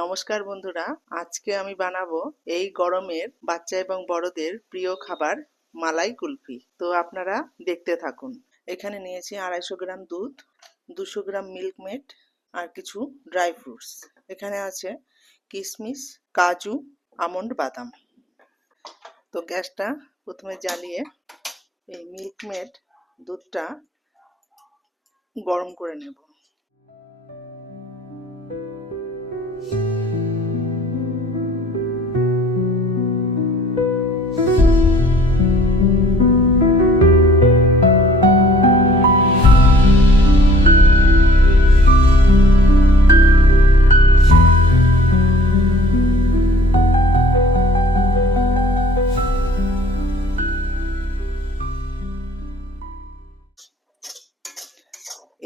নমস্কার বন্ধুরা, আজকে আমি বানাবো এই গরমের বাচ্চা এবং বড়দের প্রিয় খাবার মালাই কুলফি। তো আপনারা দেখতে থাকুন। এখানে নিয়েছি 250 গ্রাম দুধ, 200 গ্রাম মিল্ক মেড আর কিছু ড্রাই ফ্রুটস। এখানে আছে কিশমিশ, কাজু, আমন্ড, বাদাম। তো গ্যাসটা প্রথমে জ্বালিয়ে এই মিল্ক মেড দুধটা গরম করে নেব।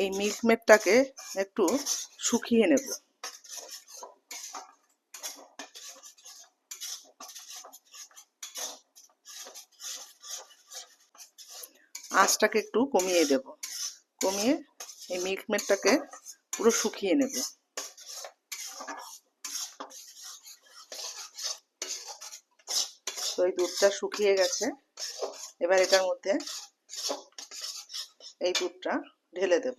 এই মিল্ক মেডটাকে একটু শুকিয়ে নেব। আঁচটাকে একটু কমিয়ে দেব, কমিয়ে এই মিল্ক মেডটাকে পুরো শুকিয়ে নেব। তো এই দুধটা শুকিয়ে গেছে, এবার এটার মধ্যে এই দুধটা ঢেলে দেব।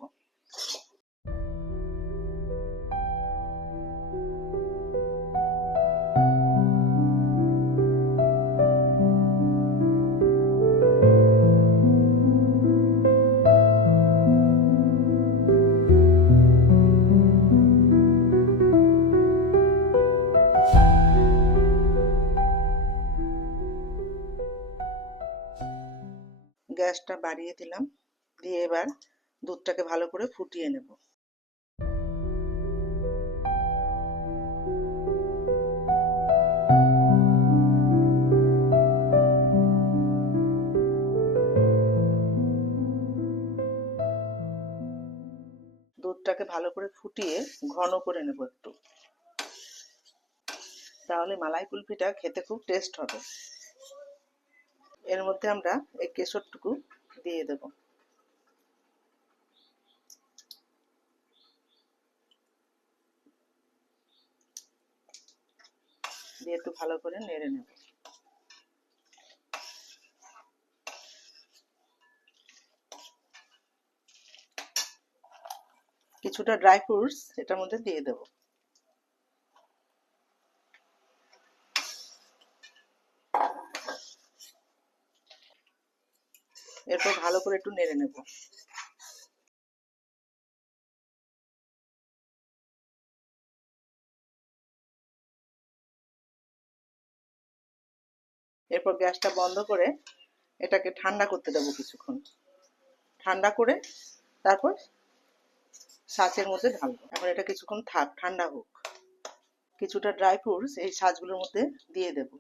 গ্যাসটা বাড়িয়ে দিলাম, দিয়ে এবার দুধটাকে ভালো করে ফুটিয়ে নেব। দুধটাকে ভালো করে ফুটিয়ে ঘন করে নেব একটু, তাহলে মালাই কুলফিটা খেতে খুব টেস্ট হবে। এর মধ্যে আমরা এই কেশরটুকু দিয়ে দেব। দিয়ে একটু ভালো করে নেড়ে নেব। কিছুটা ড্রাই ফ্রুটস এটার মধ্যে দিয়ে দেব। এরপর ভালো করে একটু নেড়ে নেব। এরপর গ্যাসটা বন্ধ করে এটাকে ঠান্ডা করতে দেবো কিছুক্ষণ। ঠান্ডা করে তারপর ছাঁচের মধ্যে ঢালবো। এখন এটা কিছুক্ষণ থাক, ঠান্ডা হোক। কিছুটা ড্রাই ফ্রুটস এই ছাঁচগুলোর মধ্যে দিয়ে দেব।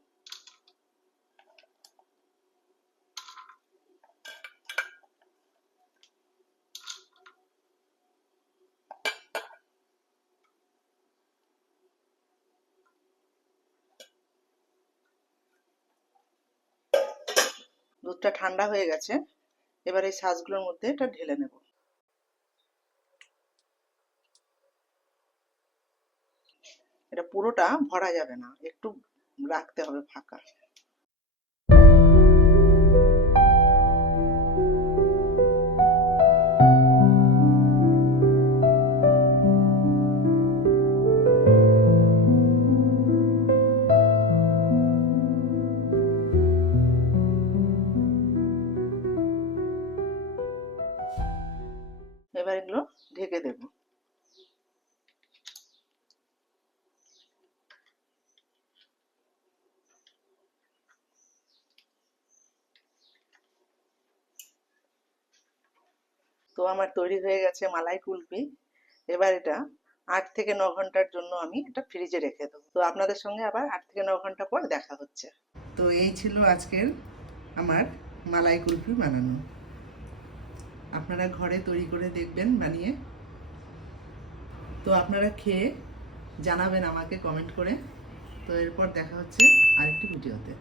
দুধটা ঠান্ডা হয়ে গেছে, এবার এই ছাঁচগুলোর মধ্যে এটা ঢেলে নেব। এটা পুরোটা ভরা যাবে না, একটু রাখতে হবে ফাঁকা। এবার এগুলো ঢেকে দেব। তো আমার তৈরি হয়ে গেছে মালাই কুলফি। এবার এটা 8 থেকে 9 ঘন্টার জন্য আমি এটা ফ্রিজে রেখে দেবো। তো আপনাদের সঙ্গে আবার 8 থেকে 9 ঘন্টা পর দেখা হচ্ছে। তো এই ছিল আজকের আমার মালাই কুলফি বানানো। আপনারা ঘরে তৈরি করে দেখবেন বানিয়ে। তো আপনারা খেয়ে জানাবেন আমাকে কমেন্ট করে। তো এরপর দেখা হচ্ছে আরেকটি ভিডিওতে।